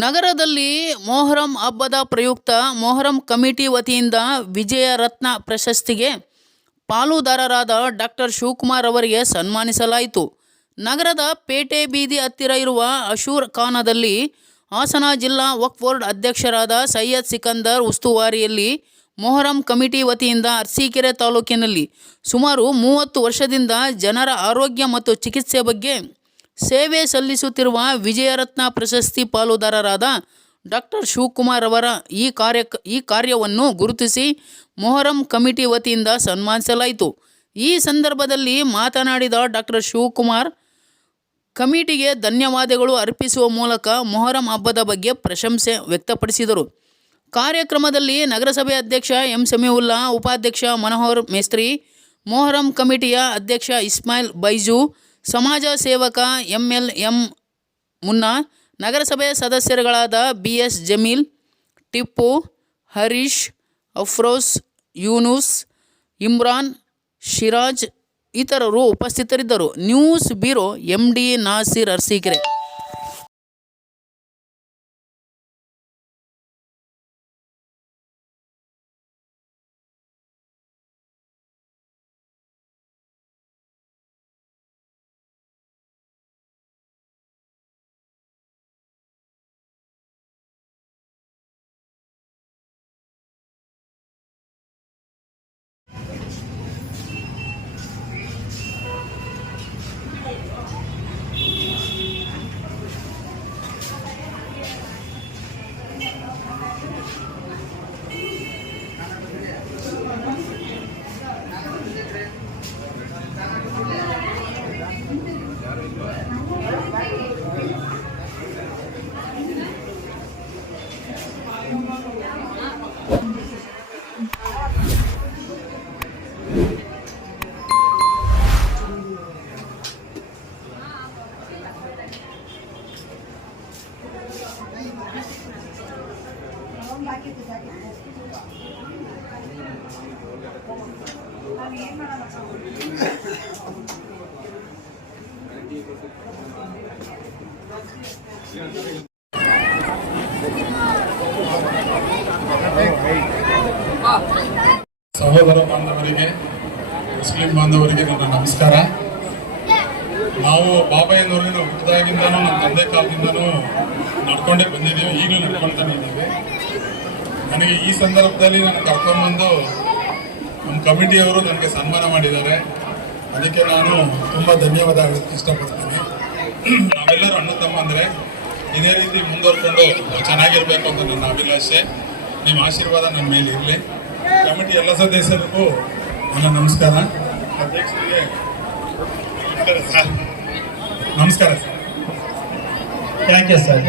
ನಗರದಲ್ಲಿ ಮೊಹರಂ ಹಬ್ಬದ ಪ್ರಯುಕ್ತ ಮೊಹರಂ ಕಮಿಟಿ ವತಿಯಿಂದ ವಿಜಯ ರತ್ನ ಪ್ರಶಸ್ತಿಗೆ ಪಾಲುದಾರರಾದ ಡಾಕ್ಟರ್ ಶಿವಕುಮಾರ್ ಅವರಿಗೆ ಸನ್ಮಾನಿಸಲಾಯಿತು. ನಗರದ ಪೇಟೆ ಬೀದಿ ಹತ್ತಿರ ಇರುವ ಅಶೂರ್ ಖಾನದಲ್ಲಿ ಹಾಸನ ಜಿಲ್ಲಾ ವಕ್ಫ್ ಬೋರ್ಡ್ ಅಧ್ಯಕ್ಷರಾದ ಸೈಯದ್ ಸಿಕಂದರ್ ಉಸ್ತುವಾರಿಯಲ್ಲಿ ಮೊಹರಂ ಕಮಿಟಿ ವತಿಯಿಂದ ಅರಸೀಕೆರೆ ತಾಲೂಕಿನಲ್ಲಿ ಸುಮಾರು 30 ವರ್ಷದಿಂದ ಜನರ ಆರೋಗ್ಯ ಮತ್ತು ಚಿಕಿತ್ಸೆ ಬಗ್ಗೆ ಸೇವೆ ಸಲ್ಲಿಸುತ್ತಿರುವ ವಿಜಯರತ್ನ ಪ್ರಶಸ್ತಿ ಪಾಲುದಾರರಾದ ಡಾಕ್ಟರ್ ಶಿವಕುಮಾರ್ ಅವರ ಈ ಕಾರ್ಯವನ್ನು ಗುರುತಿಸಿ ಮೊಹರಂ ಕಮಿಟಿ ವತಿಯಿಂದ ಸನ್ಮಾನಿಸಲಾಯಿತು. ಈ ಸಂದರ್ಭದಲ್ಲಿ ಮಾತನಾಡಿದ ಡಾಕ್ಟರ್ ಶಿವಕುಮಾರ್ ಕಮಿಟಿಗೆ ಧನ್ಯವಾದಗಳು ಅರ್ಪಿಸುವ ಮೂಲಕ ಮೊಹರಂ ಹಬ್ಬದ ಬಗ್ಗೆ ಪ್ರಶಂಸೆ ವ್ಯಕ್ತಪಡಿಸಿದರು. ಕಾರ್ಯಕ್ರಮದಲ್ಲಿ ನಗರಸಭೆ ಅಧ್ಯಕ್ಷ ಎಂ ಸಮೀವುಲ್ಲಾ, ಉಪಾಧ್ಯಕ್ಷ ಮನೋಹರ್ ಮೇಸ್ತ್ರಿ, ಮೊಹರಂ ಕಮಿಟಿಯ ಅಧ್ಯಕ್ಷ ಇಸ್ಮಾಯಿಲ್ ಬೈಜು, ಸಮಾಜ ಸೇವಕ ಎಂ ಮುನ್ನಾ, ನಗರಸಭೆ ಸದಸ್ಯರುಗಳಾದ BS ಜಮೀಲ್, ಟಿಪ್ಪು, ಹರೀಶ್, ಅಫ್ರೋಸ್, ಯೂನುಸ್, ಇಮ್ರಾನ್, ಶಿರಾಜ್ ಇತರರು ಉಪಸ್ಥಿತರಿದ್ದರು. News bureau MD Nasir, Arsikere. ಸಹೋದರ ಬಾಂಧವರಿಗೆ, ಮುಸ್ಲಿಂ ಬಾಂಧವರಿಗೆ ನನ್ನ ನಮಸ್ಕಾರ. ನಾವು ಬಾಬಯ್ಯನವರಿಗೆ ಹುಟ್ಟಿದಾಗಿಂದನೂ ನಮ್ಮ ತಂದೆ ಕಾಲದಿಂದನೂ ನಡ್ಕೊಂಡೇ ಬಂದಿದ್ದೀವಿ, ಈಗಲೂ ನಡ್ಕೊಳ್ತಾನೆ ಇದ್ದೀವಿ. ನನಗೆ ಈ ಸಂದರ್ಭದಲ್ಲಿ ನನ್ನ ಕರ್ಕೊಂಡ್ಬಂದು ನಮ್ಮ ಕಮಿಟಿಯವರು ನನಗೆ ಸನ್ಮಾನ ಮಾಡಿದ್ದಾರೆ. ಅದಕ್ಕೆ ನಾನು ತುಂಬ ಧನ್ಯವಾದ ಹೇಳಕ್ಕೆ ಇಷ್ಟಪಡ್ತೀನಿ. ನಾವೆಲ್ಲರೂ ಅಣ್ಣ ತಮ್ಮಂದರೆ ಇದೇ ರೀತಿ ಮುಂದುವರ್ಕೊಂಡು ಚೆನ್ನಾಗಿರ್ಬೇಕು ಅಂತ ನನ್ನ ಅಭಿಲಾಷೆ. ನಿಮ್ಮ ಆಶೀರ್ವಾದ ನನ್ನ ಮೇಲೆ ಇರಲಿ. ಕಮಿಟಿ ಎಲ್ಲ ಸದಸ್ಯರಿಗೂ ನನ್ನ ನಮಸ್ಕಾರ. ಅಧ್ಯಕ್ಷರಿಗೆ ನಮಸ್ಕಾರ ಸರ್. Thank you sir.